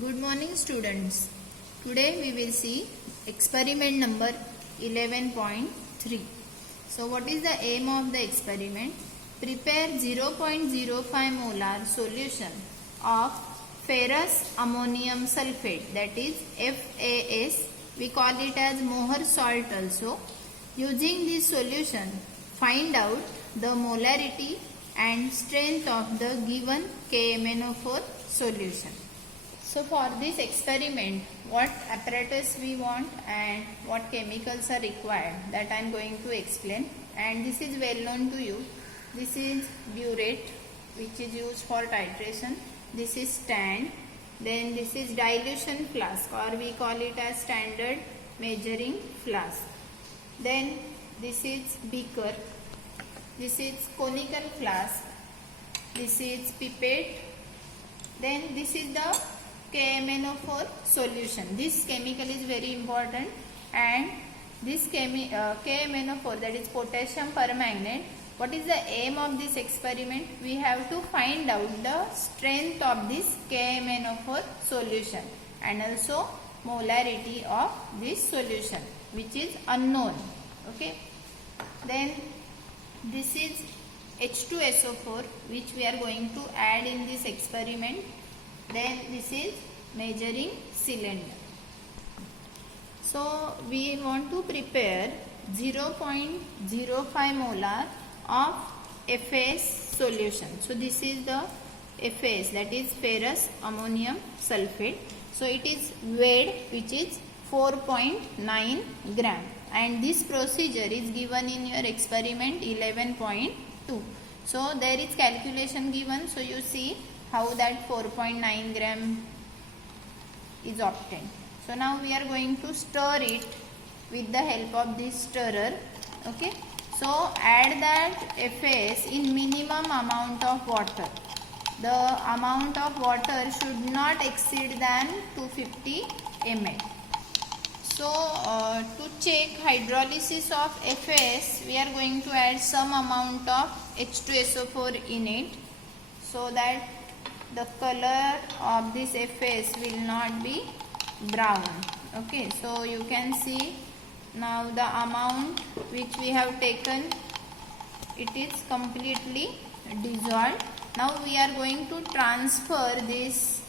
Good morning students. Today we will see experiment number 11.3. So what is the aim of the experiment? Prepare 0.05 molar solution of ferrous ammonium sulfate, that is FAS. We call it as Mohr salt also. Using this solution, find out the molarity and strength of the given KMnO4 solution. So for this experiment, what apparatus we want and what chemicals are required, that I am going to explain. And this is well known to you. This is burette, which is used for titration. This is stand. Then this is dilution flask, or we call it as standard measuring flask. Then this is beaker. This is conical flask. This is pipette. Then this is the KMnO4 solution. This chemical is very important, and this KMnO4, that is potassium permanganate. What is the aim of this experiment? We have to find out the strength of this KMnO4 solution and also molarity of this solution, which is unknown. Okay. Then this is H2SO4, which we are going to add in this experiment. Then this is measuring cylinder. So we want to prepare 0.05 molar of FAS solution. So this is the FAS, that is ferrous ammonium sulfate. So it is weighed, which is 4.9 gram, and this procedure is given in your experiment 11.2. So there is calculation given. So you see how that 4.9 gram is obtained. So now we are going to stir it with the help of this stirrer. Okay. So add that FAS in minimum amount of water. The amount of water should not exceed than 250 ml. So to check hydrolysis of FAS, we are going to add some amount of H2SO4 in it, so that the color of this FAS will not be brown. Okay, so you can see now the amount which we have taken, it is completely dissolved. Now we are going to transfer this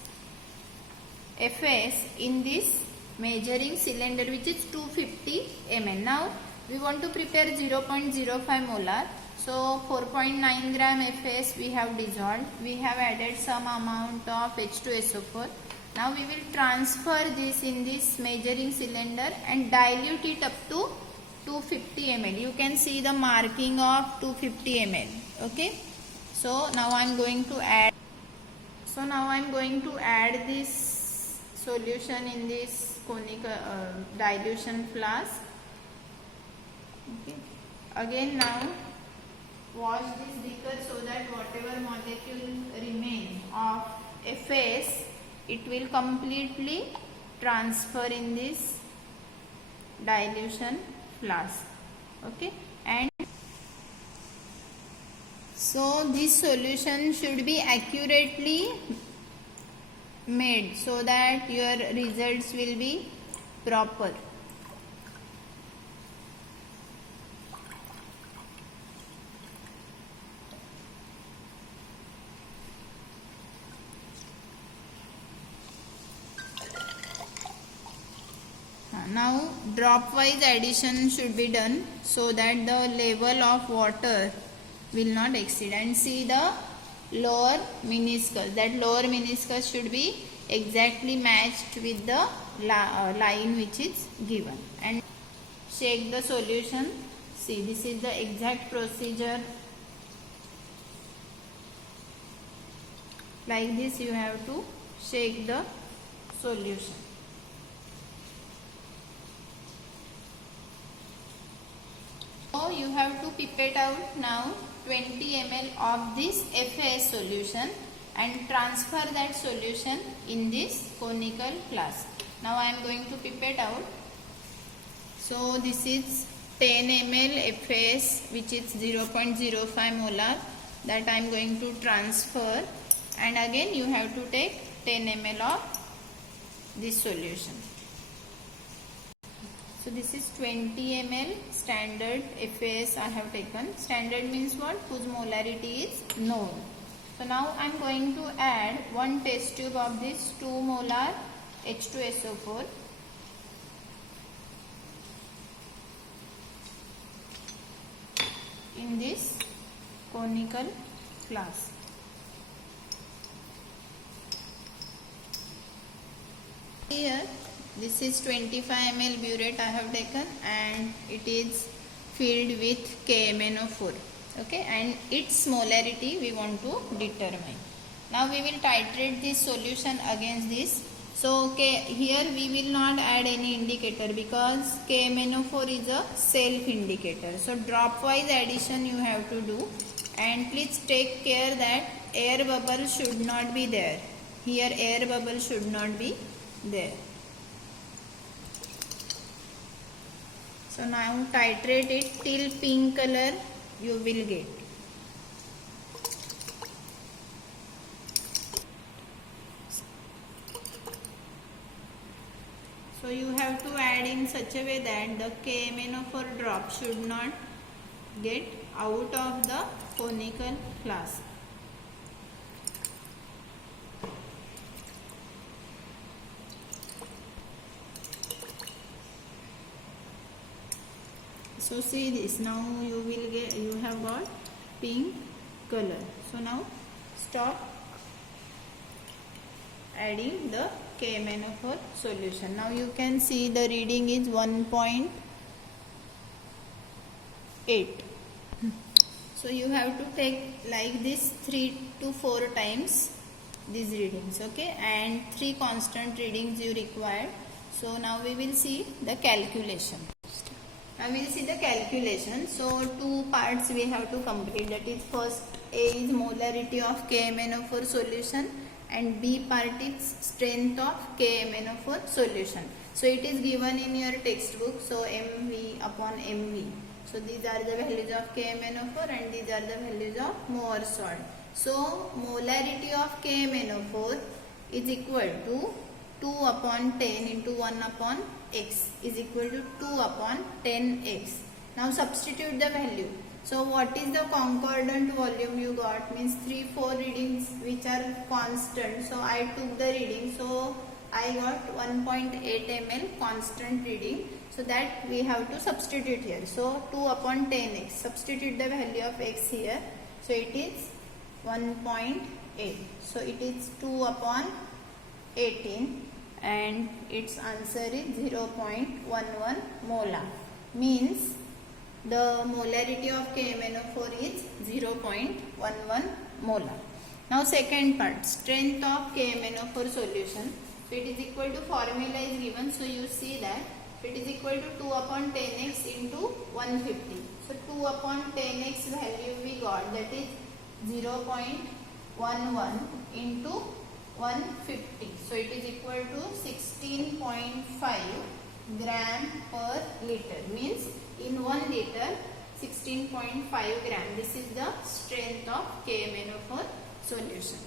FAS in this measuring cylinder, which is 250 ml. Now we want to prepare 0.05 molar. So 4.9 gram FAS we have dissolved. We have added some amount of H2SO4. Now we will transfer this in this measuring cylinder and dilute it up to 250 ml. You can see the marking of 250 ml. Okay. So now I am going to add. So now I am going to add this solution in this conical dilution flask. Okay. Again now wash this beaker so that whatever molecule remain of FAS, it will completely transfer in this dilution flask. Okay. And so this solution should be accurately made so that your results will be proper. Now drop wise addition should be done so that the level of water will not exceed, and see the lower meniscus. That lower meniscus should be exactly matched with the line which is given. And shake the solution. See, this is the exact procedure. Like this you have to shake the solution. So you have to pipette out now 20 ml of this FAS solution and transfer that solution in this conical flask. Now I am going to pipette out. So this is 10 ml FAS, which is 0.05 molar, that I am going to transfer, and again you have to take 10 ml of this solution. So this is 20 ml standard FAS I have taken. Standard means what? Whose molarity is known. So now I am going to add one test tube of this 2 molar H2SO4. In this conical flask. Here this is 25 ml burette I have taken and it is filled with KMnO4. Okay, and its molarity we want to determine. Now we will titrate this solution against this. So here we will not add any indicator because KMnO4 is a self indicator. So drop wise addition you have to do, and please take care that air bubble should not be there. Here air bubble should not be there. So now titrate it till pink color you will get. So you have to add in such a way that the KMnO4 drop should not get out of the conical flask. So see this, now you have got pink color. So now stop adding the KMnO4 solution. Now you can see the reading is 1.8. So you have to take like this 3 to 4 times these readings, okay, and 3 constant readings you require. So now we will see the calculation. Now we will see the calculation. So 2 parts we have to complete. That is, first A is molarity of KMnO4 solution and B part is strength of KMnO4 solution. So it is given in your textbook. So MV upon MV. So these are the values of KMnO4 and these are the values of Mohr salt. So molarity of KMnO4 is equal to 2 upon 10 into 1 upon x is equal to 2 upon 10x. Now substitute the value. So what is the concordant volume you got? Means 3-4 readings which are constant. So I took the reading. So I got 1.8 ml constant reading. So that we have to substitute here. So 2 upon 10x. Substitute the value of x here. So it is 1.8. So it is 2 upon 18. And its answer is 0.11 molar. Means the molarity of KMnO4 is 0.11 molar. Now second part, strength of KMnO4 solution. So it is equal to, formula is given. So you see that it is equal to 2 upon 10x into 150. So 2 upon 10x value we got, that is 0.11 into 150. So it is equal to 16.5 gram per liter. Means in 1 liter 16.5 gram. This is the strength of KMnO4 solution.